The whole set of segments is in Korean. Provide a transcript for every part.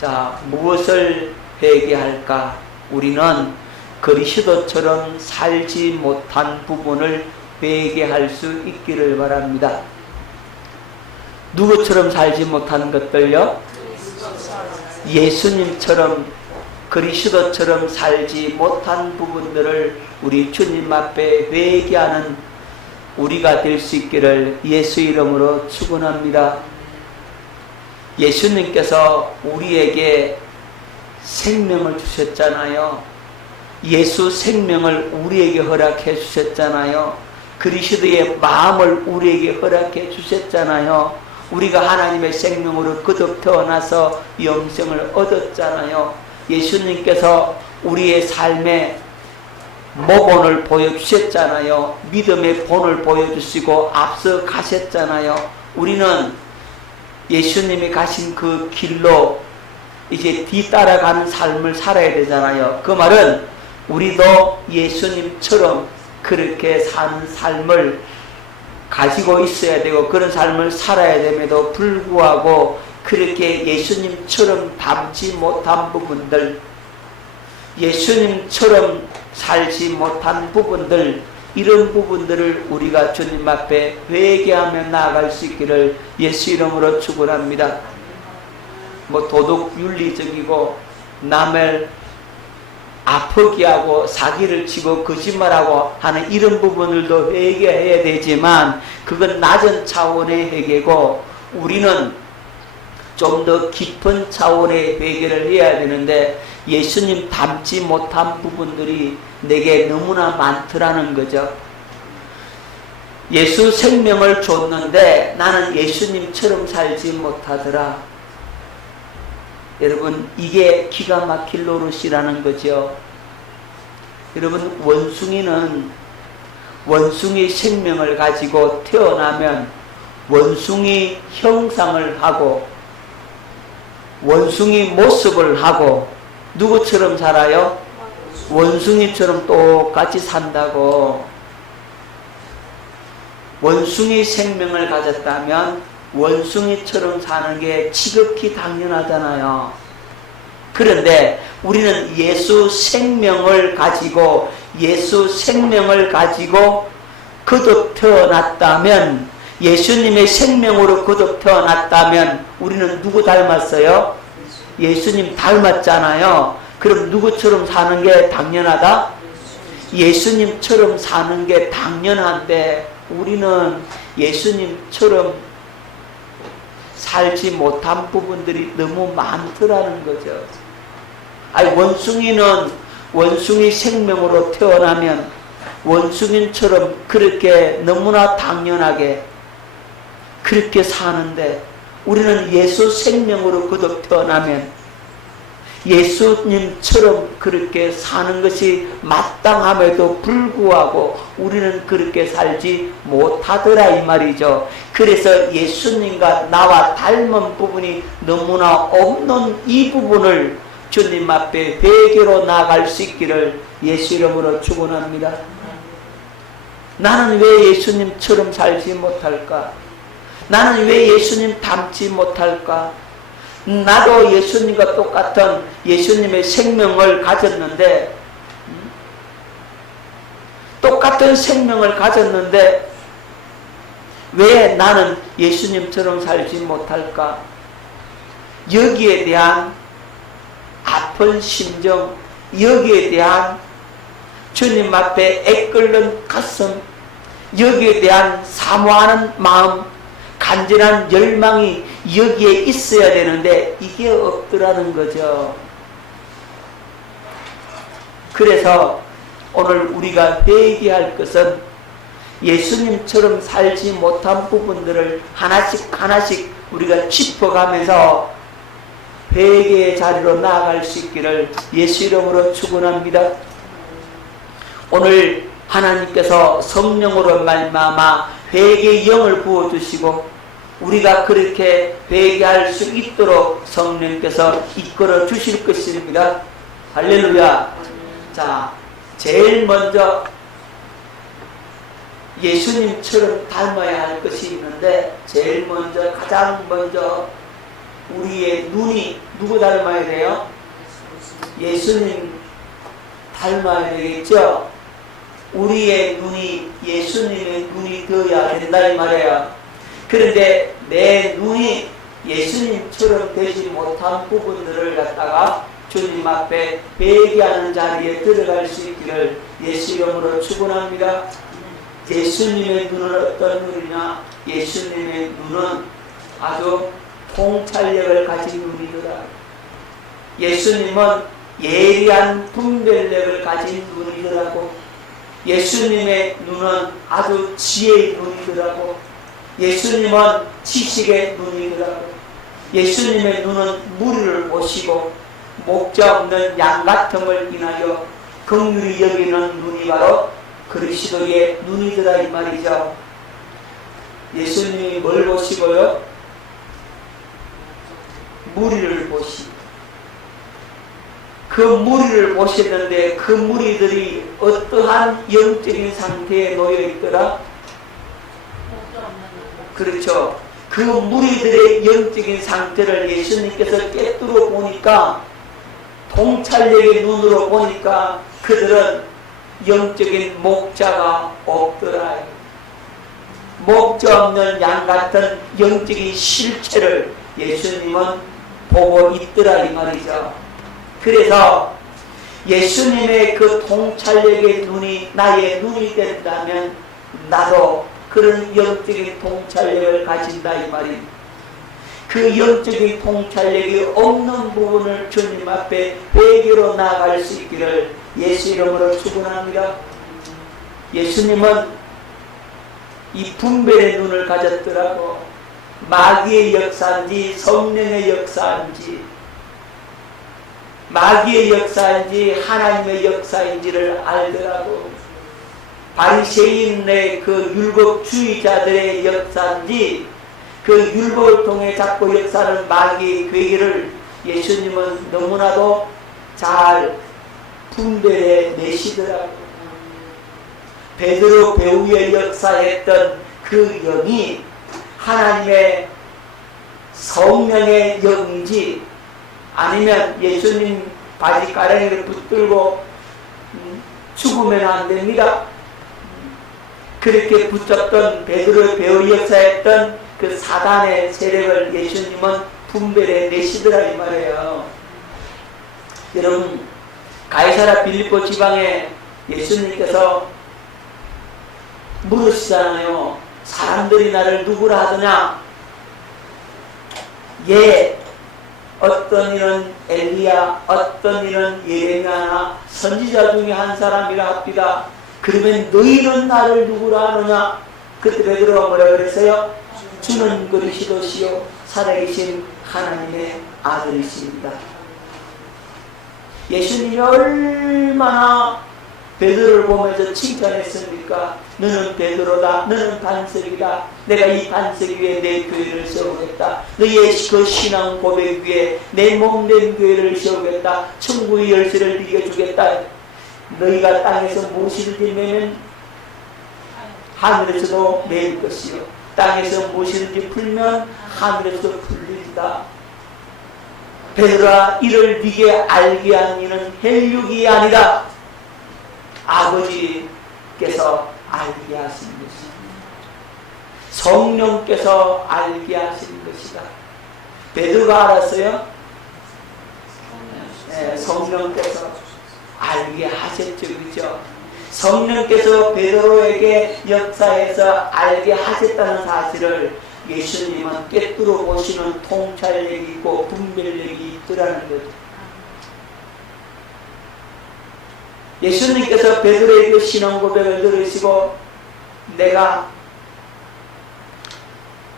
자, 무엇을 회개할까? 우리는 그리스도처럼 살지 못한 부분을 회개할 수 있기를 바랍니다. 누구처럼 살지 못한 것들요? 예수님처럼, 그리스도처럼 살지 못한 부분들을 우리 주님 앞에 회개하는 우리가 될 수 있기를 예수 이름으로 축원합니다. 예수님께서 우리에게 생명을 주셨잖아요. 예수 생명을 우리에게 허락해 주셨잖아요. 그리스도의 마음을 우리에게 허락해 주셨잖아요. 우리가 하나님의 생명으로 거듭 태어나서 영생을 얻었잖아요. 예수님께서 우리의 삶에 모본을 보여주셨잖아요. 믿음의 본을 보여주시고 앞서 가셨잖아요. 우리는 예수님이 가신 그 길로 이제 뒤따라가는 삶을 살아야 되잖아요. 그 말은 우리도 예수님처럼 그렇게 사는 삶을 가지고 있어야 되고 그런 삶을 살아야 됨에도 불구하고 그렇게 예수님처럼 닮지 못한 부분들, 예수님처럼 살지 못한 부분들, 이런 부분들을 우리가 주님 앞에 회개하며 나아갈 수 있기를 예수 이름으로 축원합니다. 도덕 윤리적이고 남을 아프게 하고 사기를 치고 거짓말하고 하는 이런 부분들도 회개해야 되지만 그건 낮은 차원의 회개고 우리는 좀 더 깊은 차원의 회개를 해야 되는데 예수님 닮지 못한 부분들이 내게 너무나 많더라는 거죠. 예수 생명을 줬는데 나는 예수님처럼 살지 못하더라. 여러분, 이게 기가 막힐 노릇이라는 거죠. 여러분, 원숭이는 원숭이 생명을 가지고 태어나면 원숭이 형상을 하고 원숭이 모습을 하고 누구처럼 살아요? 원숭이처럼 똑같이 산다고. 원숭이 생명을 가졌다면 원숭이처럼 사는 게 지극히 당연하잖아요. 그런데 우리는 예수 생명을 가지고 거듭 태어났다면, 예수님의 생명으로 거듭 태어났다면 우리는 누구 닮았어요? 예수님 닮았잖아요. 그럼 누구처럼 사는 게 당연하다? 예수님처럼 사는 게 당연한데 우리는 예수님처럼 살지 못한 부분들이 너무 많더라는 거죠. 아니, 원숭이는 원숭이 생명으로 태어나면 원숭이처럼 그렇게 너무나 당연하게 그렇게 사는데 우리는 예수 생명으로 거듭 태어나면 예수님처럼 그렇게 사는 것이 마땅함에도 불구하고 우리는 그렇게 살지 못하더라 이 말이죠. 그래서 예수님과 나와 닮은 부분이 너무나 없는 이 부분을 주님 앞에 회개로 나아갈 수 있기를 예수 이름으로 축원합니다. 나는 왜 예수님처럼 살지 못할까? 나는 왜 예수님 닮지 못할까? 나도 예수님과 똑같은 예수님의 생명을 가졌는데 똑같은 생명을 가졌는데 왜 나는 예수님처럼 살지 못할까? 여기에 대한 아픈 심정, 여기에 대한 주님 앞에 애끓는 가슴, 여기에 대한 사모하는 마음, 간절한 열망이 여기에 있어야 되는데 이게 없더라는 거죠. 그래서 오늘 우리가 회개할 것은 예수님처럼 살지 못한 부분들을 하나씩 우리가 짚어가면서 회개의 자리로 나아갈 수 있기를 예수 이름으로 축원합니다. 오늘 하나님께서 성령으로 말미암아 회개의 영을 부어주시고 우리가 그렇게 회개할 수 있도록 성령께서 이끌어 주실 것입니다. 할렐루야. 자, 제일 먼저 예수님처럼 닮아야 할 것이 있는데 제일 먼저 가장 먼저 우리의 눈이 누구 닮아야 돼요? 예수님 닮아야 되겠죠? 우리의 눈이 예수님의 눈이 되어야 된다 이 말이에요. 그런데 내 눈이 예수님처럼 되지 못한 부분들을 갖다가 주님 앞에 회개하는 자리에 들어갈 수 있기를 예수 이름으로 축원합니다. 예수님의 눈은 어떤 눈이냐? 예수님의 눈은 아주 통찰력을 가진 눈이더라. 예수님은 예리한 분별력을 가진 눈이더라고. 예수님의 눈은 아주 지혜의 눈이더라고. 예수님은 지식의 눈이더라고. 예수님의 눈은 무리를 보시고 목자 없는 양 같음을 인하여 긍휼히 여기는 눈이 바로 그리스도의 눈이더라 이 말이죠. 예수님이 뭘 보시고요? 무리를 보시고 그 무리를 보셨는데 그 무리들이 어떠한 영적인 상태에 놓여 있더라? 그렇죠. 그 무리들의 영적인 상태를 예수님께서 깨뜨려 보니까 통찰력의 눈으로 보니까 그들은 영적인 목자가 없더라. 목자 없는 양 같은 영적인 실체를 예수님은 보고 있더라 이 말이죠. 그래서 예수님의 그 통찰력의 눈이 나의 눈이 된다면 나도 그런 영적인 통찰력을 가진다 이 말입니다. 그 영적인 통찰력이 없는 부분을 주님 앞에 회개로 나아갈 수 있기를 예수 이름으로 축원합니다. 예수님은 이 분별의 눈을 가졌더라고. 마귀의 역사인지 성령의 역사인지 마귀의 역사인지 하나님의 역사인지를 알더라고. 바리새인의 그 율법주의자들의 역사인지 그 율법을 통해 자꾸 역사하는 마귀의 괴기를 예수님은 너무나도 잘 분별해 내시더라고. 베드로 배후에 역사했던 그 영이 하나님의 성령의 영인지 아니면 예수님 바지가랑이를 붙들고 죽으면 안 됩니다. 그렇게 붙잡던 베드로의 배후 역사했던 그 사단의 세력을 예수님은 분별해 내시더라 이 말이에요. 여러분 가이사라 빌립보 지방에 예수님께서 물으시잖아요. 사람들이 나를 누구라 하더냐? 예, 어떤 이는 엘리야, 어떤 이는 예레미야나 선지자 중에 한 사람이라 합디다. 그러면 너희는 나를 누구라 하느냐? 그때 베드로가 뭐라 그랬어요? 주는 그리스도시요 살아계신 하나님의 아들이십니다. 예수님이 얼마나 베드로를 보면서 칭찬했습니까? 너는 베드로다. 너는 반석이다. 내가 이 반석 위에 내 교회를 세우겠다. 너희의 그 신앙 고백 위에 내 몸된 교회를 세우겠다. 천국의 열쇠를 비겨주겠다. 너희가 땅에서 무엇이든지 매면 하늘에서도 매일 것이요 땅에서 무엇이든지 풀면 하늘에서도 풀리리다. 베드로아, 이를 네게 알게 한 이는 혈육이 아니라 아버지께서 알게 하신 것이다. 성령께서 알게 하신 것이다. 베드로가 알았어요? 네, 성령께서 알게 하셨죠. 그죠? 성령께서 베드로에게 역사해서 알게 하셨다는 사실을 예수님은 꿰뚫어 보시는 통찰력이 있고 분별력이 있더라는 거죠. 예수님께서 베드로의 그 신앙 고백을 들으시고 내가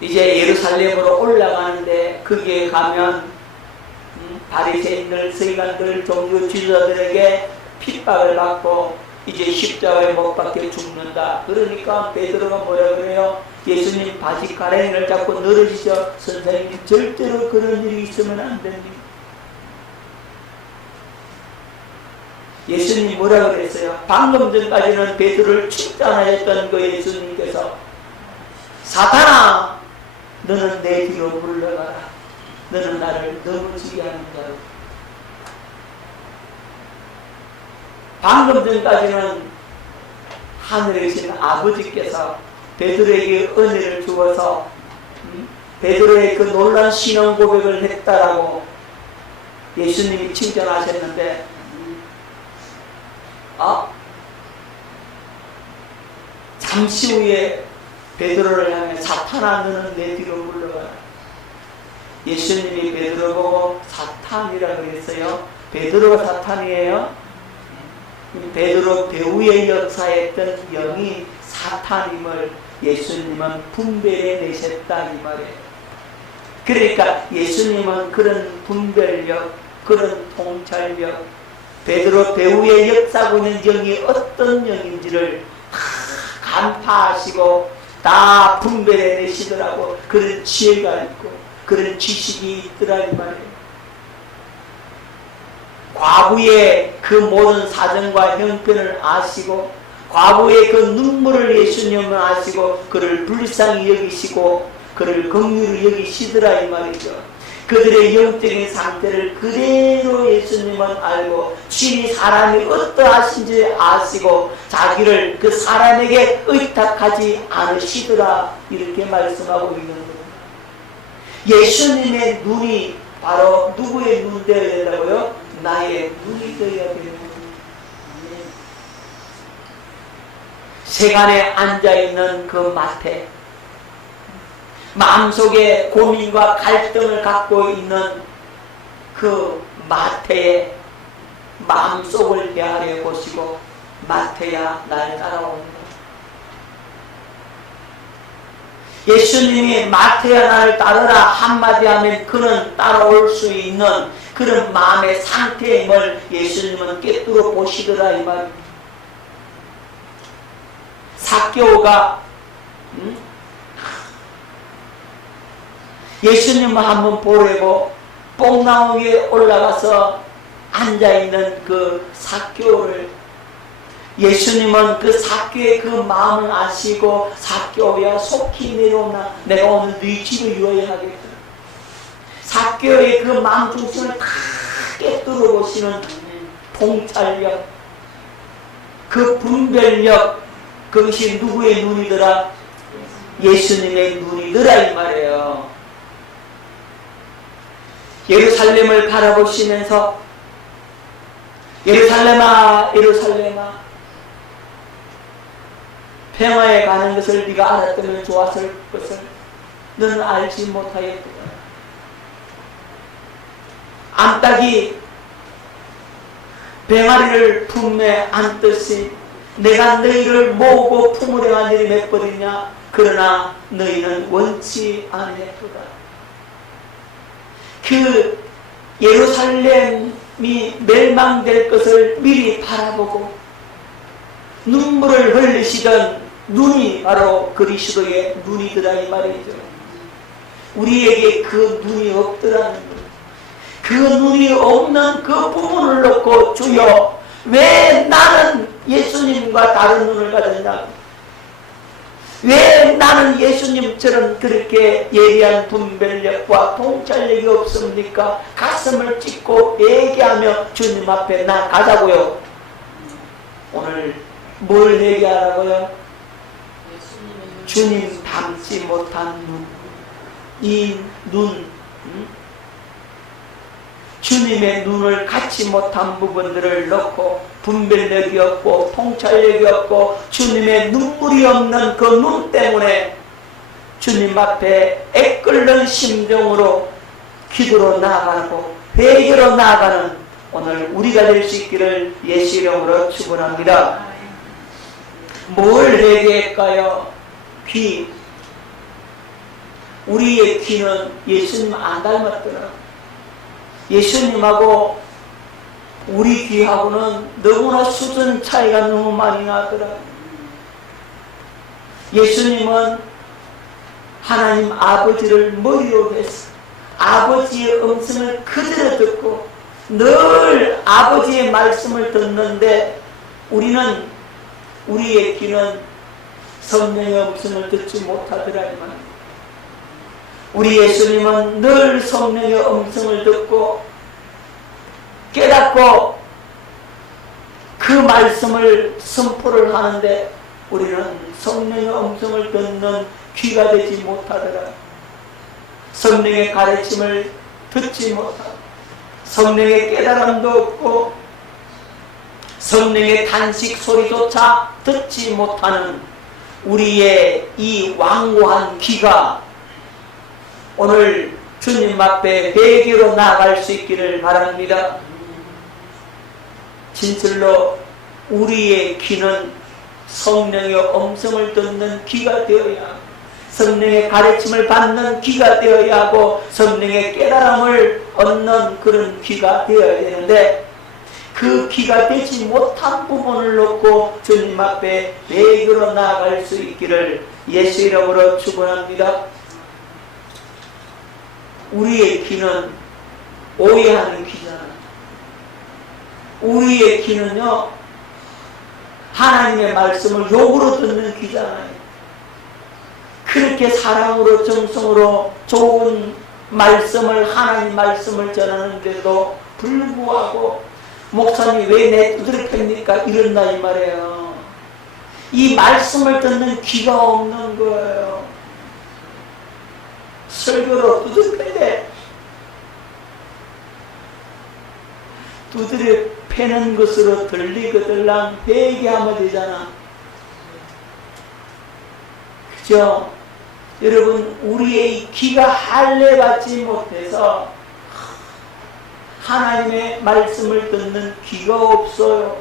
이제 예루살렘으로 올라가는데 거기에 가면 바리새인들, 서기관들, 종교 지도자들에게 핍박을 받고 이제 십자가에 못 박혀 죽는다. 그러니까 베드로가 뭐라 그래요? 예수님 바지 가랭이를 잡고 늘으시죠. 선생님 절대로 그런 일이 있으면 안 됩니다. 예수님이 뭐라 그랬어요? 방금 전까지는 베드로를 칭찬하셨던 그 예수님께서 사탄아 너는 내 뒤로 물러가라. 너는 나를 넘어지게 하는 자로. 방금 전까지는 하늘에 계신 아버지께서 베드로에게 은혜를 주어서 베드로의 그 놀라운 신앙 고백을 했다라고 예수님이 칭찬하셨는데, 잠시 후에 베드로를 향해 사탄아 너는 내 뒤로 물러가라. 예수님이 베드로 보고 사탄이라고 했어요. 베드로가 사탄이에요? 베드로 배후의 역사했던 영이 사탄임을 예수님은 분별해 내셨다 이 말이에요. 그러니까 예수님은 그런 분별력, 그런 통찰력, 베드로 배후의 역사하고 있는 영이 어떤 영인지를 다 간파하시고 다 분별해 내시더라고. 그런 지혜가 있고 그런 지식이 있더라 이 말이에요. 과부의 그 모든 사정과 형편을 아시고 과부의 그 눈물을 예수님은 아시고 그를 불쌍히 여기시고 그를 긍휼히 여기시더라 이 말이죠. 그들의 영적인 상태를 그대로 예수님은 알고 친히 사람이 어떠하신지 아시고 자기를 그 사람에게 의탁하지 않으시더라 이렇게 말씀하고 있는 겁니다. 예수님의 눈이 바로 누구의 눈 되어야 된다고요? 나의 눈이 되어야 되는 겁니다. 세간에 앉아있는 그 마태, 마음속에 고민과 갈등을 갖고 있는 그 마태의 마음속을 헤아려 보시고 마태야 날 따라온다. 예수님이 마태야 나를 따르라 한마디 하면 그는 따라올 수 있는 그런 마음의 상태임을 예수님은 꿰뚫어 보시더라 이 말입니다. 삭개오가 예수님을 한번 보려고 뽕나무 위에 올라가서 앉아있는 그 삭개오를 예수님은 그 삭개오의 그 마음을 아시고 삭개오야 속히 내려오나 내가 오늘 네 집을 유하여하겠다. 삭개오의 그 마음 중심을 다 꿰뚫어 보시는 통찰력, 그 분별력, 그것이 누구의 눈이더라? 예수님의 눈이더라 이 말이에요. 예루살렘을 바라보시면서 예루살렘아 예루살렘아 평화에 가는 것을 네가 알았다면 좋았을 것을 너는 알지 못하였구나. 암탉이 병아리를 품에 안듯이 내가 너희를 모으고 품으려 한 일이 몇 번이냐. 그러나 너희는 원치 아니했도다. 그 예루살렘이 멸망될 것을 미리 바라보고 눈물을 흘리시던 눈이 바로 그리스도의 눈이더라 이 말이죠. 우리에게 그 눈이 없더라는 거예요. 그 눈이 없는 그 부분을 놓고 주여 왜 나는 예수님과 다른 눈을 가졌냐? 왜 나는 예수님처럼 그렇게 예리한 분별력과 통찰력이 없습니까? 가슴을 찢고 얘기하며 주님 앞에 나가자고요. 오늘 뭘 얘기하라고요? 주님 닮지 못한 눈, 이 눈, 주님의 눈을 갖지 못한 부분들을 넣고 분별력이 없고 통찰력이 없고 주님의 눈물이 없는 그 눈 때문에 주님 앞에 애끓는 심정으로 기도로 나아가고 회개로 나아가는 오늘 우리가 될 수 있기를 예수 이름으로 축원합니다. 뭘 회개할까요? 귀. 우리의 귀는 예수님 안 닮았더라. 예수님하고 우리 귀하고는 너무나 수준 차이가 너무 많이 나더라. 예수님은 하나님 아버지를 머리로 해서 아버지의 음성을 그대로 듣고 늘 아버지의 말씀을 듣는데 우리는 우리의 귀는 성령의 음성을 듣지 못하더라 이 말이에요. 우리 예수님은 늘 성령의 음성을 듣고 깨닫고 그 말씀을 선포를 하는데 우리는 성령의 음성을 듣는 귀가 되지 못하더라. 성령의 가르침을 듣지 못하고 성령의 깨달음도 없고 성령의 단식 소리조차 듣지 못하는 우리의 이 완고한 귀가 오늘 주님 앞에 회개로 나아갈 수 있기를 바랍니다. 진실로 우리의 귀는 성령의 음성을 듣는 귀가 되어야, 성령의 가르침을 받는 귀가 되어야 하고 성령의 깨달음을 얻는 그런 귀가 되어야 되는데, 그 귀가 되지 못한 부분을 놓고 주님 앞에 회개로 나아갈 수 있기를 예수 이름으로 축원합니다. 우리의 귀는 오해하는 귀잖아요. 우리의 귀는요, 하나님의 말씀을 욕으로 듣는 귀잖아요. 그렇게 사랑으로 정성으로 좋은 말씀을, 하나님 말씀을 전하는데도 불구하고 목사님 왜 내 두드려 팹니까? 이런다 이 말이에요. 이 말씀을 듣는 귀가 없는 거예요. 설교로 두드려 패대. 두드려 패는 것으로 들리거들랑 회개하면 되잖아. 그죠? 여러분, 우리의 귀가 할례받지 못해서 하나님의 말씀을 듣는 귀가 없어요.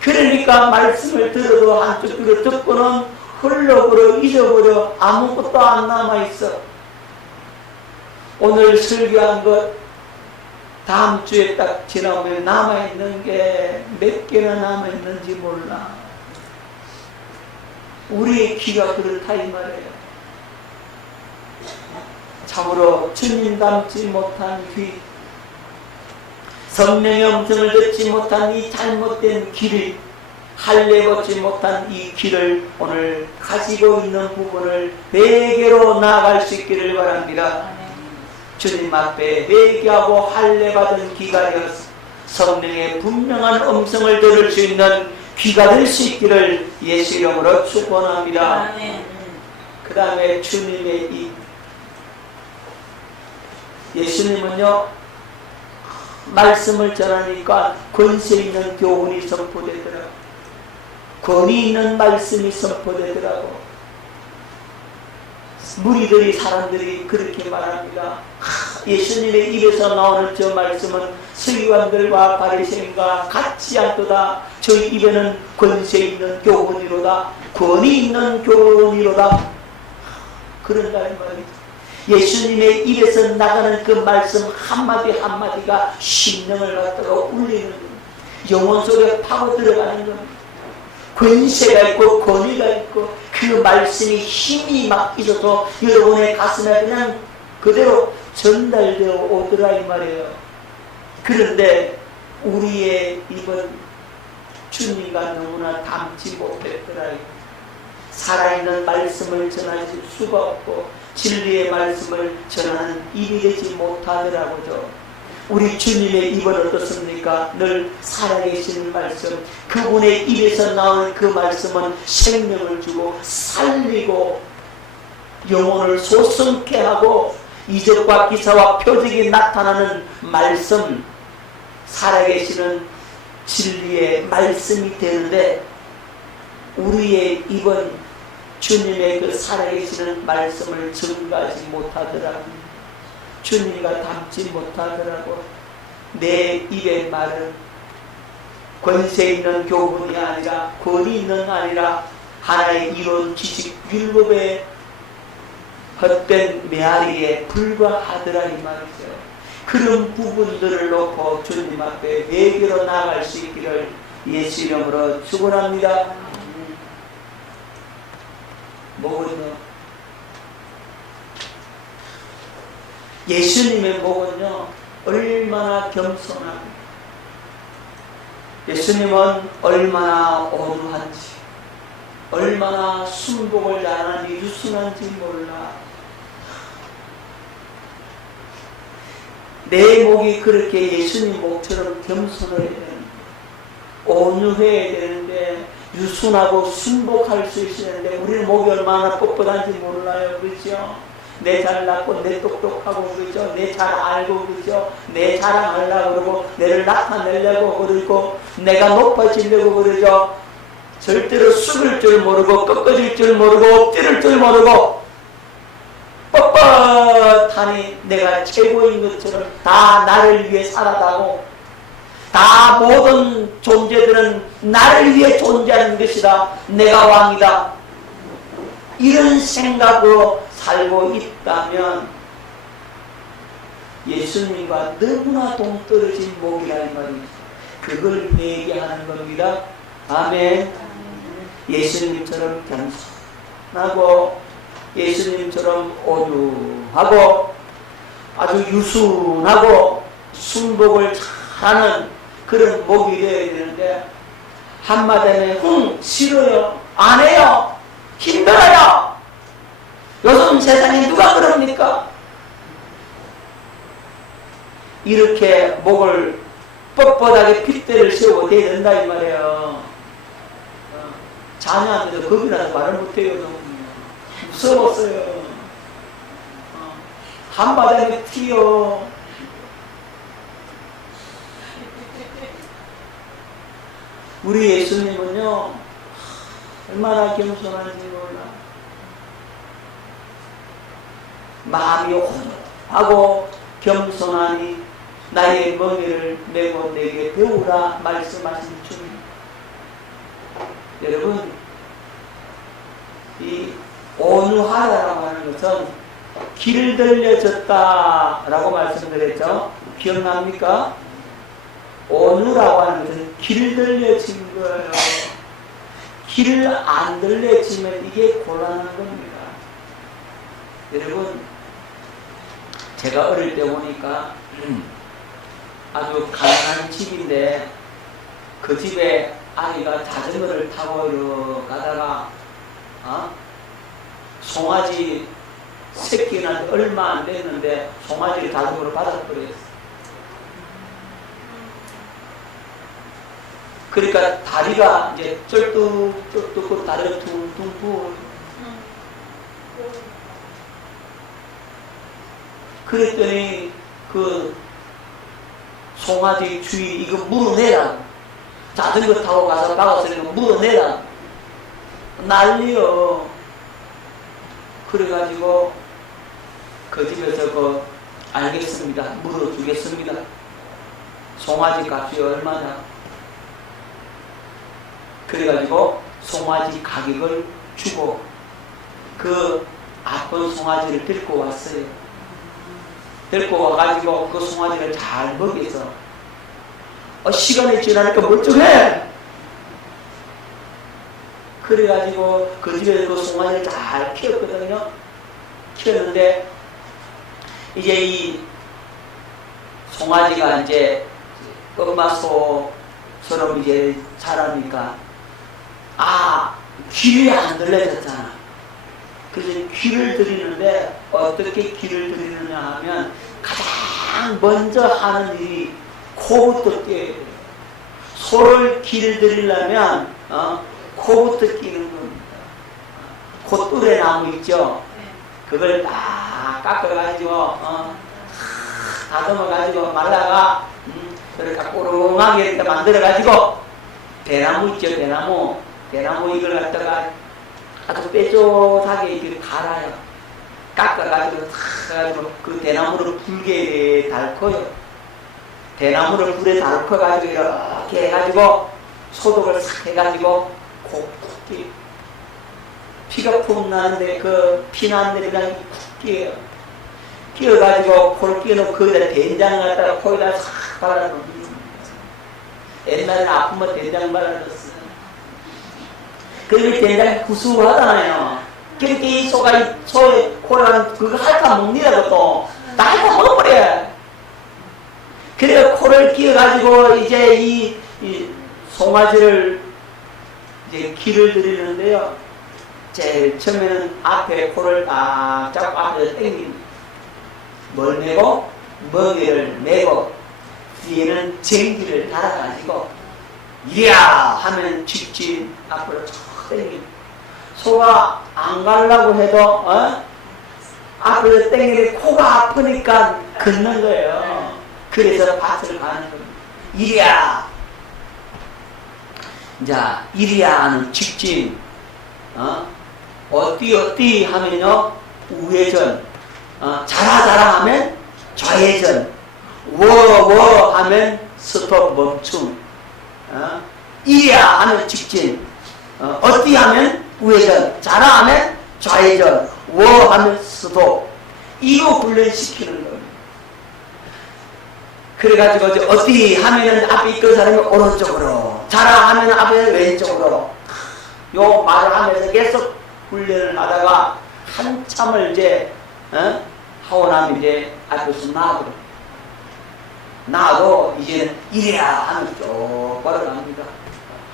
그러니까 말씀을 들어도 한쪽 귀로 듣고는 흘러버려 잊어버려 아무것도 안 남아있어. 오늘 설교한 것 다음 주에 딱 지나오면 남아있는 게 몇 개나 남아있는지 몰라. 우리의 귀가 그렇다 이 말이에요. 참으로 주님 닮지 못한 귀, 성령의 음성을 듣지 못한 이 잘못된 귀를, 할례 받지 못한 이 귀를 오늘 가지고 있는 부분을 회개로 나아갈 수 있기를 바랍니다. 주님 앞에 회개하고 할례 받은 귀가 되어서 성령의 분명한 음성을 들을 수 있는 귀가 될 수 있기를 예수 이름으로 축원합니다. 그 다음에 주님의 입. 예수님은요, 말씀을 전하니까 권세 있는 교훈이 선포되더라고. 권위 있는 말씀이 선포되더라고. 무리들이, 사람들이 그렇게 말합니다. 예수님의 입에서 나오는 저 말씀은 서기관들과 바리새인과 같지 않도다. 저희 입에는 권세 있는 교훈이로다. 권위 있는 교훈이로다. 그런다 이 말이죠. 예수님의 입에서 나가는 그 말씀 한마디 한마디가 심령을 갖다가 울리는 겁니다. 영혼 속에 파고 들어가는 겁니다. 권세가 있고 권위가 있고 그 말씀이 힘이 막 있어서 여러분의 가슴에 그냥 그대로 전달되어 오더라 이 말이에요. 그런데 우리의 입은 주님과 너무나 닮지 못했더라. 살아있는 말씀을 전하실 수가 없고 진리의 말씀을 전하는 입이 되지 못하더라고요. 우리 주님의 입은 어떻습니까? 늘 살아계신 말씀, 그분의 입에서 나오는 그 말씀은 생명을 주고 살리고 영혼을 소성케 하고 이적과 기사와 표적이 나타나는 말씀, 살아계시는 진리의 말씀이 되는데 우리의 입은 주님의 그 살아계시는 말씀을 증거하지 못하더라고요. 주님과 닮지 못하더라고. 내 입의 말은 권세 있는 교훈이 아니라 권위 있는 아니라 하나의 이론, 지식, 율법의 헛된 메아리에 불과하더라 이 말이죠. 그런 부분들을 놓고 주님 앞에 회개로 나아갈 수 있기를 예수 이름으로 축원합니다. 목은요, 예수님의 목은요 얼마나 겸손하고 예수님은 얼마나 온유한지, 얼마나 순복을 잘하는지 유순한지 몰라. 내 목이 그렇게 예수님 목처럼 겸손해야 되는데, 온유해야 되는데, 유순하고 순복할 수 있었는데, 우리는 목이 얼마나 뻣뻣한지 몰라요. 그죠? 내 잘났고, 내 똑똑하고, 그죠? 내 잘 알고, 그죠? 내 자랑하려고 그러고, 내를 나타내려고 그러고, 내가 높아지려고 그러죠. 절대로 숙을 줄 모르고, 꺾어질 줄 모르고, 엎드릴 줄 모르고, 뻣뻣하니 내가 최고인 것처럼 다 나를 위해 살아가고, 다 모든 존재들은 나를 위해 존재하는 것이다. 내가 왕이다. 이런 생각으로 살고 있다면 예수님과 너무나 동떨어진 목이라는 말이죠. 그걸 회개하는 겁니다. 아멘. 예수님처럼 겸손하고 예수님처럼 온유하고 아주 유순하고 순복을 잘하는 그런 목이 되어야 되는데, 한마디면 싫어요, 안 해요, 힘들어요. 요즘 세상에 누가 그럽니까? 이렇게 목을 뻣뻣하게 핏대를 세우고 대야 된다 이 말이에요. 자녀한테도 겁이 나서 말을 못해요. 무서웠어요. 한바닥에 튀어. 우리 예수님은요, 얼마나 겸손한지 몰라. 마음이 온유하고 겸손하니 나의 멍에를 메고 내게 배우라 말씀하신 주님. 여러분, 이 온유하다라고 하는 것은 길 들려졌다라고 말씀드렸죠. 기억납니까? 온유라고 하는 것은 길 들려진 거예요. 길을 안 들려지면 이게 곤란한 겁니다. 여러분, 제가 어릴 때 보니까 아주 가난한 집인데, 그 집에 아이가 자전거를 타고 이렇게 가다가 송아지 새끼는 얼마 안 됐는데 송아지를 자전거로 받아버렸어. 그러니까 다리가 이제 쩔뚝쩔뚝 다리가 퉁퉁 부어. 그랬더니 그 송아지 주인 이거 물어내라. 자전거 타고 가서 박았으니까 물어내라. 난리요. 그래가지고 그 집에서 알겠습니다. 물어주겠습니다. 송아지 값이 얼마냐. 그래가지고 송아지 가격을 주고 그 아픈 송아지를 데리고 왔어요. 데리고 와가지고 그 송아지를 잘 먹여서 시간이 지나니까 멀쩡해. 그래가지고 그 집에서 그 송아지를 잘 키웠거든요. 키웠는데 이제 이 송아지가 이제 엄마 소처럼 이제 자라니까 귀에 안 들려졌잖아. 그래서 귀를 들이는데 어떻게 귀를 들이느냐 하면 가장 먼저 하는 일이 코부터 떼야 돼요. 소를 귀를 들이려면 코부터 끼는 겁니다. 콧뚜레 나무 있죠? 그걸 다 깎아가지고 다듬어가지고 말라가 그렇게 꼬르렁하게 이렇게 만들어가지고 대나무 있죠? 대나무 이걸 갖다가 아주 뾰족하게 이렇게 갈아요. 깎아가지고 탁 해가지고 그 대나무를 불게 달궈요. 대나무를 불에 달궈가지고 이렇게 해가지고 소독을 싹 해가지고 콕 피가 푹 나는데 그 피나는데 그냥 푹 끼어요. 끼어가지고 코를 끼워놓고 거기다 된장을 갖다가 코에다 싹 발라놓는. 옛날에는 아프면 된장 발라줬어요. 그리고 된장이 구수하잖아요. 그렇게 이 소의 코를 그거 할까 먹니라고 또 다 할까 먹어버려. 그래 코를 끼워가지고 이제 이 송아지를 이제 기를 들이는데요. 제일 처음에는 앞에 코를 딱 잡고 앞에서 당깁니다. 뭘 메고? 멍에를 메고 뒤에는 쟁기를 달아가지고 이야 하면 직진 앞으로 쭉 당깁니다. 소가 안 가려고 해도 앞에서 땡기는 코가 아프니까 걷는 거예요. 그래서 밭을 가는 겁니다. 이리야. 자, 이리야는 직진. 어디 하면요 우회전. 자라 하면 좌회전. 워 하면 스톱 멈춤. 이리야 하면 직진. 어디 하면 우회전. 자라 하면 좌회전. 워 하면 스톱. 이거 훈련시키는 거예요. 그래가지고 어디 하면은 앞에 있던 사람이 오른쪽으로, 자라 하면 앞에 왼쪽으로. 요 말을 하면서 계속 훈련을 하다가 한참을 이제 하고 나면 이제 앞에서 나도 이제는 이래야 하면 쭉 걸어갑니다.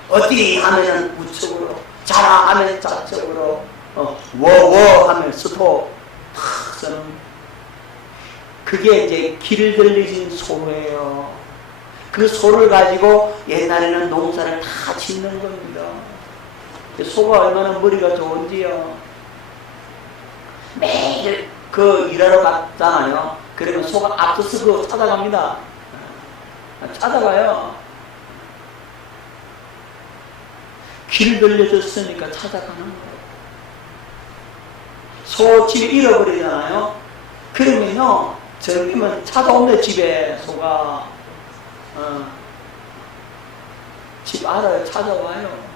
어디 하면은 우측으로, 자라 하면 좌측으로, 워 하면 스톱. 저는 그게 이제 길을 들리신 소예요. 그 소를 가지고 옛날에는 농사를 다 짓는 겁니다. 소가 얼마나 머리가 좋은지요. 매일 그 일하러 갔잖아요. 그러면 소가 앞서서 그거 찾아갑니다. 찾아가요. 길 들려줬으니까 찾아가는 거예요. 소 집에 잃어버리잖아요. 그러면요, 저기면 찾아온대, 집에 소가. 집 알아요. 찾아와요.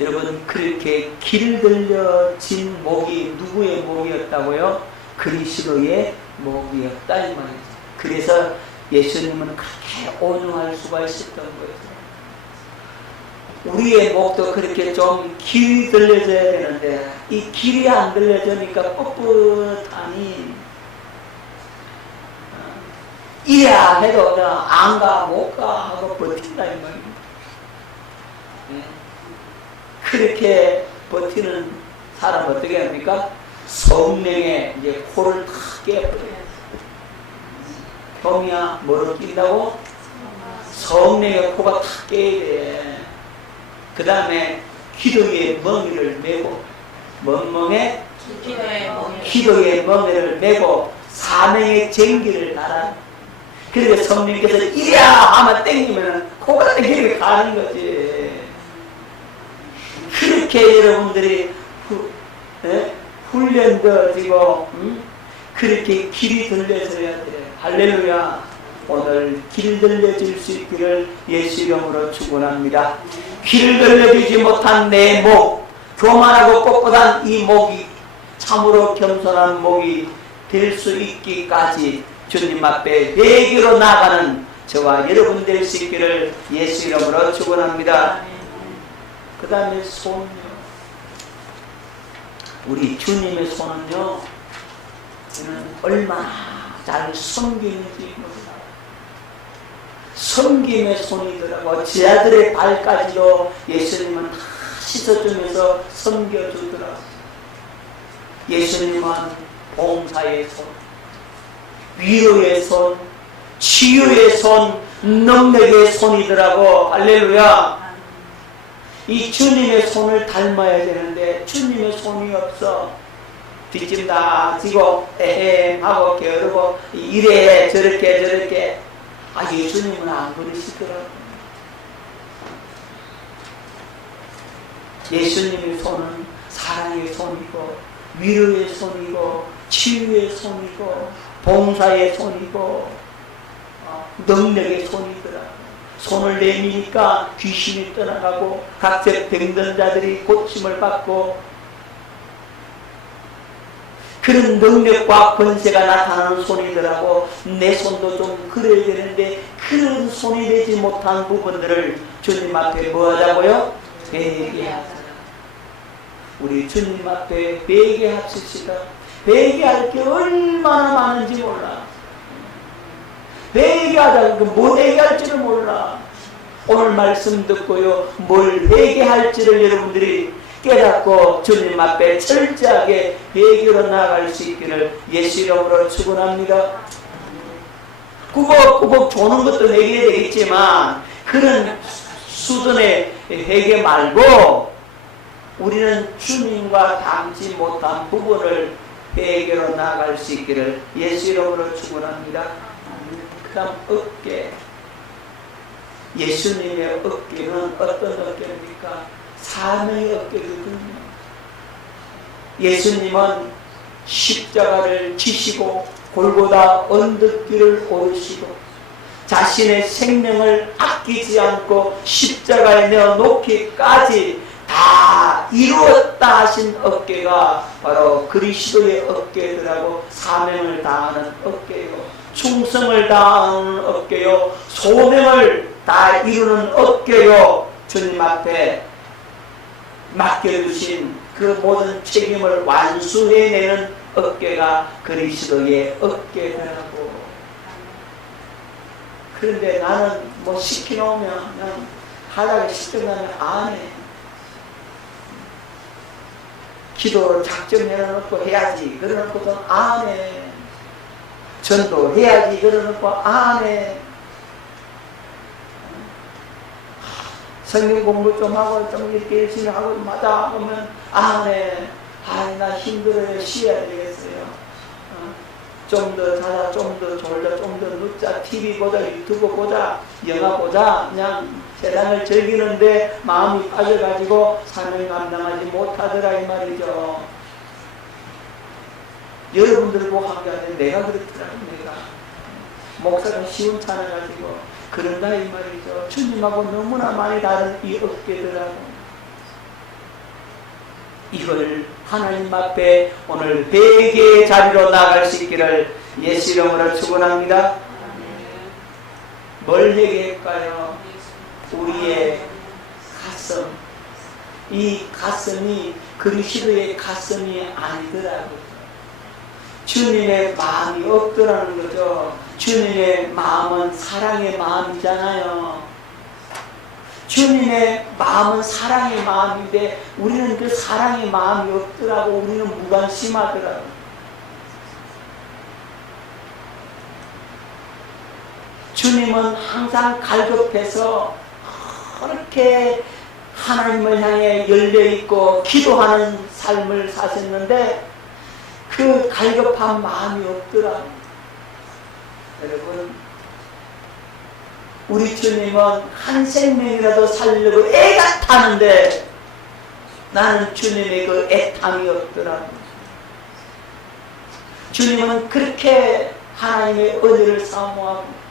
여러분, 그렇게 길 들려진 목이 누구의 목이었다고요? 그리스도의 목이었다 이 말이죠. 그래서 예수님은 그렇게 온유할 수가 있었던 거예요. 우리의 목도 그렇게 좀 길이 들려져야 되는데 이 길이 안 들려지니까 뻣뻣하니 이래야 해도 안 가 못 가 하고 버틴다 이 말입니다. 그렇게 버티는 사람 어떻게 합니까? 성령에 이제 코를 탁 깨버려요. 병이야 뭐로 낀다고? 성령의 코가 탁 깨야 돼. 그 다음에 기도의 멍에를 메고 멍멍에 기도의 멍에를 메고 사명의 쟁기를 달아. 그러니까 성령께서 이랴 하면 땡기면 코가 땡기면 가는 거지. 그렇게 여러분들이 훈련되어지고 그렇게 길이 들려져야 돼. 할렐루야. 오늘 길 들려질 수 있기를 예수 이름으로 축원합니다. 길 들려지지 못한 내 목, 교만하고 뻣뻣한 이 목이 참으로 겸손한 목이 될 수 있기까지 주님 앞에 회개로 나아가는 저와 여러분 될 수 있기를 예수 이름으로 축원합니다. 그 다음에 손요. 우리 주님의 손은요, 얼마나 잘 섬기는지 모릅니다. 섬김의 손이더라고. 제 아들의 발까지도 예수님은 다 씻어주면서 섬겨주더라고. 예수님은 봉사의 손, 위로의 손, 치유의 손, 능력의 손이더라고. 할렐루야. 이 주님의 손을 닮아야 되는데 주님의 손이 없어. 뒷짐 다 지고 하고 게으르고 이래 저렇게 예수님은 안 그러시더라고요. 예수님의 손은 사랑의 손이고 위로의 손이고 치유의 손이고 봉사의 손이고 능력의 손이더라고요. 손을 내미니까 귀신이 떠나가고 각색 병든 자들이 고침을 받고 그런 능력과 권세가 나타나는 손이더라고. 내 손도 좀 그래야 되는데 그런 손이 되지 못한 부분들을 주님 앞에 뭐 하자고요? 회개하자. 우리 주님 앞에 회개합시다. 회개할 게 얼마나 많은지 몰라. 회개하자. 뭐 회개할지를 몰라. 오늘 말씀 듣고요, 뭘 회개할지를 여러분들이 깨닫고 주님 앞에 철저하게 회개로 나아갈 수 있기를 예수 이름으로 축원합니다. 꾸벅꾸벅 조는 것도 회개해야 되겠지만 그런 수준의 회개 말고 우리는 주님과 닮지 못한 부분을 회개로 나아갈 수 있기를 예수 이름으로 축원합니다. 그 다음 어깨. 예수님의 어깨는 어떤 어깨입니까? 사명의 어깨거든요. 예수님은 십자가를 지시고 골고다 언덕길을 오르시고 자신의 생명을 아끼지 않고 십자가에 내어놓기까지 다 이루었다 하신 어깨가 바로 그리스도의 어깨들하고 사명을 다하는 어깨요, 충성을 다하는 어깨요, 소명을 다 이루는 어깨요, 주님 앞에 맡겨주신 그 모든 책임을 완수해내는 어깨가 그리스도의 어깨더라고. 그런데 나는 뭐 시켜놓으면 그냥 하다가 시켜놓으면 안 해. 기도 작정 해놓고 해야지 그러놓고도 안 해. 전도 해야지 그러놓고 안 해. 성경 공부 좀 하고 좀 이렇게 열심히 하고 마다 보면 안 해. 아이 나 힘들어요. 쉬어야 되겠어요. 좀 더 자자, 좀 더 졸자, 좀 더 눕자, TV 보자, 유튜브 보자, 영화 보자. 그냥 세상을 즐기는데 마음이 빠져가지고 삶을 감당하지 못하더라 이 말이죠. 여러분들과 함께하는 내가 그렇더라고. 내가 목사가 시원찮아가지고 그런다 이 말이죠. 주님하고 너무나 많이 다른 이 어깨들하고 이걸 하나님 앞에 오늘 회개의 자리로 나아갈 수 있기를 예수 이름으로 축원합니다. 뭘 회개할까요? 우리의 가슴. 이 가슴이 그리스도의 가슴이 아니더라고요. 주님의 마음이 없더라는 거죠. 주님의 마음은 사랑의 마음이잖아요. 주님의 마음은 사랑의 마음인데 우리는 그 사랑의 마음이 없더라고. 우리는 무관심하더라고. 주님은 항상 갈급해서 그렇게 하나님을 향해 열려있고 기도하는 삶을 사셨는데 그 갈급한 마음이 없더라고. 여러분, 우리 주님은 한 생명이라도 살려고 애가 타는데 나는 주님의 그 애탐이 없더라고. 주님은 그렇게 하나님의 은혜를 사모하고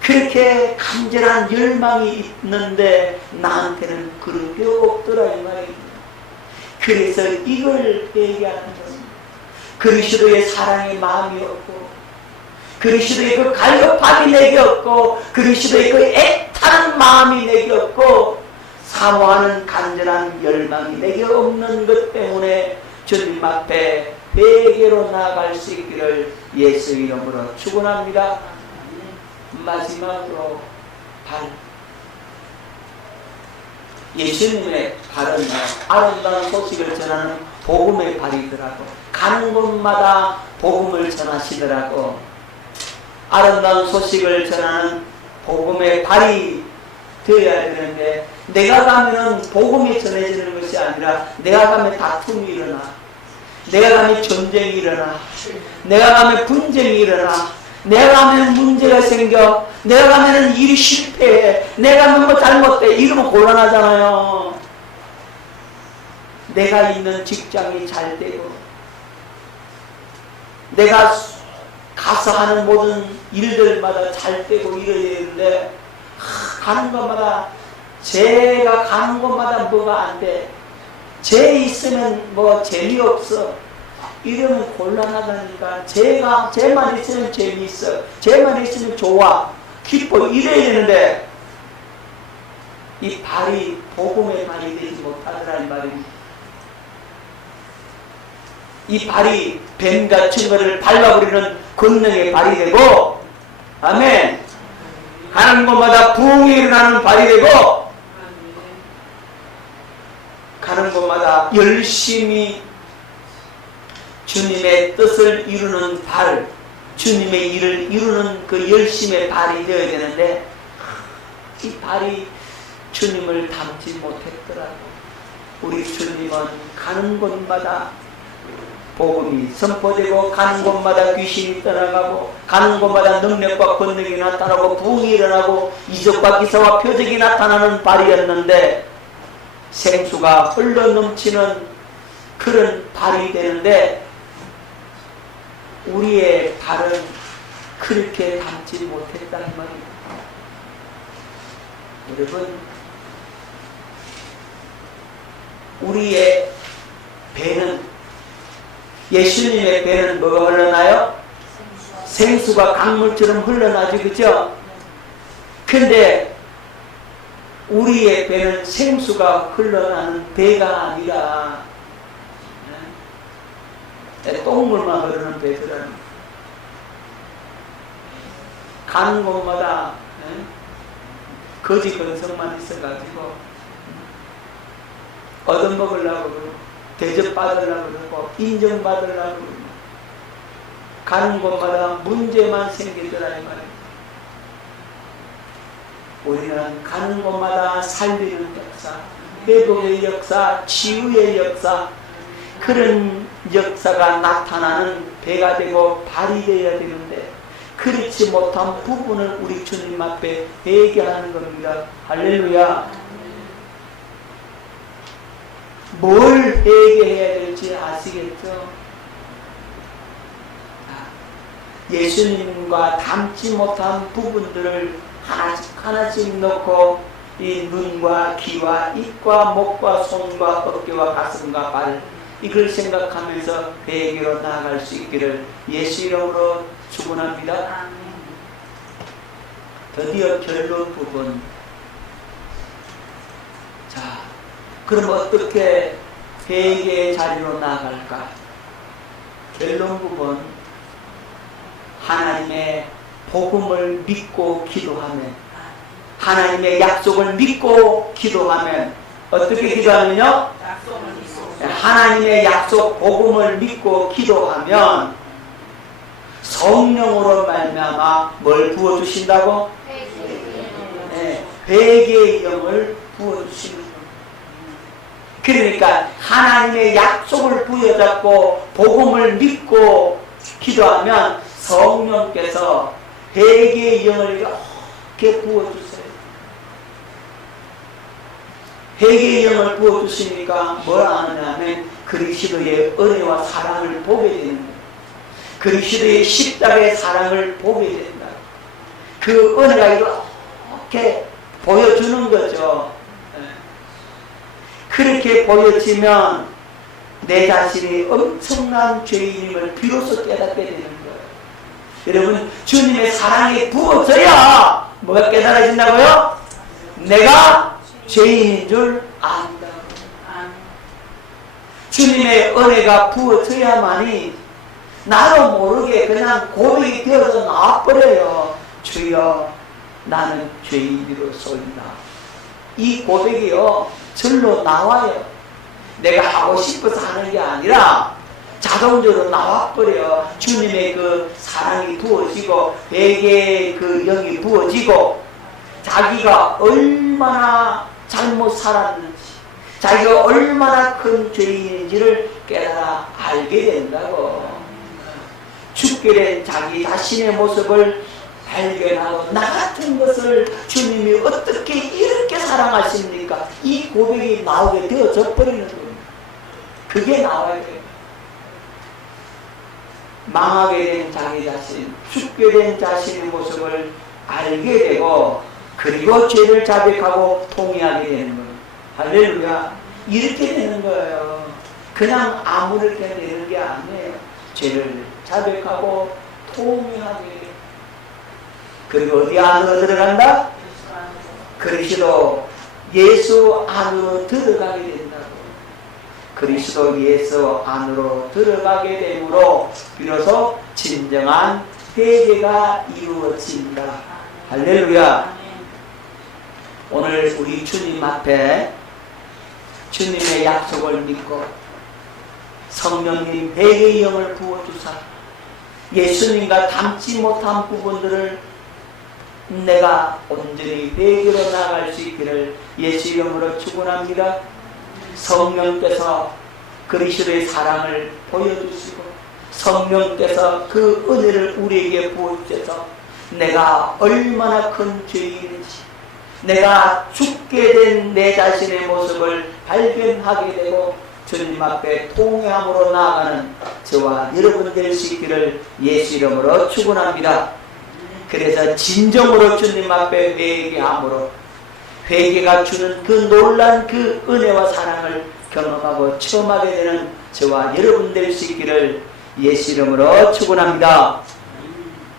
그렇게 간절한 열망이 있는데 나한테는 그런 게 없더라 이 말입니다. 그래서 이걸 얘기하는 것입니다. 그리스도의 사랑의 마음이 없고 그리스도의 그 갈급함이 내게 없고 그리스도의 그 애타는 마음이 내게 없고 사모하는 간절한 열망이 내게 없는 것 때문에 주님 앞에 회개로 나아갈 수 있기를 예수 이름으로 축원합니다. 마지막으로 발. 예수님의 발은 아름다운 소식을 전하는 복음의 발이더라고. 가는 곳마다 복음을 전하시더라고. 아름다운 소식을 전하는 복음의 발이 되어야 되는데 내가 가면은 복음이 전해지는 것이 아니라 내가 가면 다툼이 일어나. 내가 가면 전쟁이 일어나. 내가 가면 분쟁이 일어나. 내가 가면 문제가 생겨. 내가 가면 일이 실패해. 내가 가면 뭐 잘못돼. 이러면 곤란하잖아요. 내가 있는 직장이 잘 되고 내가 가서 하는 모든 일들마다 잘 되고 이래야 되는데 가는 곳마다 제가 가는 곳마다 뭐가 안 돼. 제 있으면 뭐 재미없어. 이러면 곤란하다니까. 쟤만 있으면 재미있어. 쟤만 있으면 좋아. 기뻐. 이래야 되는데 이 발이 복음의 발이 되지 못하더라는 말입니다. 이 발이 뱀 같은 것을 밟아버리는 권능의 발이 되고 아멘. 가는 곳마다 부흥이 일어나는 발이 되고 가는 곳마다 열심히 주님의 뜻을 이루는 발, 주님의 일을 이루는 그 열심의 발이 되어야 되는데 이 발이 주님을 닮지 못했더라고. 우리 주님은 가는 곳마다 복음이 선포되고, 가는 곳마다 귀신이 떠나가고, 가는 곳마다 능력과 권능이 나타나고, 부흥이 일어나고, 이적과 기사와 표적이 나타나는 발이었는데 생수가 흘러넘치는 그런 발이 되는데 우리의 발은 그렇게 닮지 못했다는 말입니다. 여러분, 우리의 배는, 예수님의 배는 뭐가 흘러나요? 생수가 강물처럼 흘러나죠, 그죠? 근데 우리의 배는 생수가 흘러나는 배가 아니라 똥물만 흐르는 배들은 가는 곳마다 거지 근성만 있어가지고 얻어먹으려고 그러고, 대접받으려고 그러고, 인정받으려고 그러고, 가는 곳마다 문제만 생기더라 이 말이에요. 우리는 가는 곳마다 살리는 역사, 회복의 역사, 치유의 역사, 그런 역사가 나타나는 배가 되고 발이 되어야 되는데 그렇지 못한 부분을 우리 주님 앞에 회개하는 겁니다. 할렐루야. 뭘 회개해야 될지 아시겠죠? 예수님과 닮지 못한 부분들을 하나씩 하나씩 넣고 이 눈과 귀와 입과 목과 손과 어깨와 가슴과 발, 이걸 생각하면서 회개로 나아갈 수 있기를 예수 이름으로 축원합니다. 드디어 결론 부분. 자, 그럼 어떻게 회개의 자리로 나아갈까? 결론 부분. 하나님의 복음을 믿고 기도하면, 하나님의 약속을 믿고 기도하면, 어떻게 기도하면요? 하나님의 약속 복음을 믿고 기도하면 성령으로 말미암아 뭘 부어주신다고? 회개의 영을 부어주시는 거예요. 그러니까 하나님의 약속을 부여잡고 복음을 믿고 기도하면 성령께서 회개의 영을 이렇게 부어주세요. 회개의 영을 부어주시니까 뭘 하느냐면 그리스도의 은혜와 사랑을 보게 되는 거예요. 그리스도의 십자가의 사랑을 보게 된다. 그 은혜가 이렇게 보여주는 거죠. 그렇게 보여지면 내 자신이 엄청난 죄인임을 비로소 깨닫게 되는 거예요. 여러분, 주님의 사랑이 부어져야 뭐가 깨달아진다고요? 내가 죄인인 줄 안다. 주님의 은혜가 부어져야만이 나도 모르게 그냥 고백이 되어서 나와버려요. 주여, 나는 죄인이로소이다. 이 고백이요, 절로 나와요. 내가 하고 싶어서 하는 게 아니라 자동적으로 나와버려요. 주님의 그 사랑이 부어지고 회개의 그 영이 부어지고 자기가 얼마나 잘못 살았는지, 자기가 얼마나 큰 죄인인지를 깨달아 알게 된다고. 죽게 된 자기 자신의 모습을 발견하고 나 같은 것을 주님이 어떻게 이렇게 사랑하십니까? 이 고백이 나오게 되어져 버리는 겁니다. 그게 나와야 돼요. 망하게 된 자기 자신, 죽게 된 자신의 모습을 알게 되고 그리고 죄를 자백하고 통회하게 되는 거예요. 할렐루야. 이렇게 되는 거예요. 그냥 아무렇게 되는 게 아니에요. 죄를 자백하고 통회하게 돼요. 그리고 어디 안으로 들어간다? 그리스도 예수 안으로 들어가게 된다고. 그리스도 예수 안으로 들어가게 되므로 비로소 진정한 회개가 이루어진다. 할렐루야. 오늘 우리 주님 앞에 주님의 약속을 믿고 성령님 회개의 영을 부어주사 예수님과 닮지 못한 부분들을 내가 온전히 회개로 나아갈 수 있기를 예수 이름으로 축원합니다. 성령께서 그리스도의 사랑을 보여주시고 성령께서 그 은혜를 우리에게 부어주셔서 내가 얼마나 큰 죄인인지 내가 죽게 된 내 자신의 모습을 발견하게 되고 주님 앞에 통회함으로 나아가는 저와 여러분 될 수 있기를 예수 이름으로 축원합니다. 그래서 진정으로 주님 앞에 회개함으로 회개가 주는 그 놀란 그 은혜와 사랑을 경험하고 체험하게 되는 저와 여러분 될 수 있기를 예수 이름으로 축원합니다.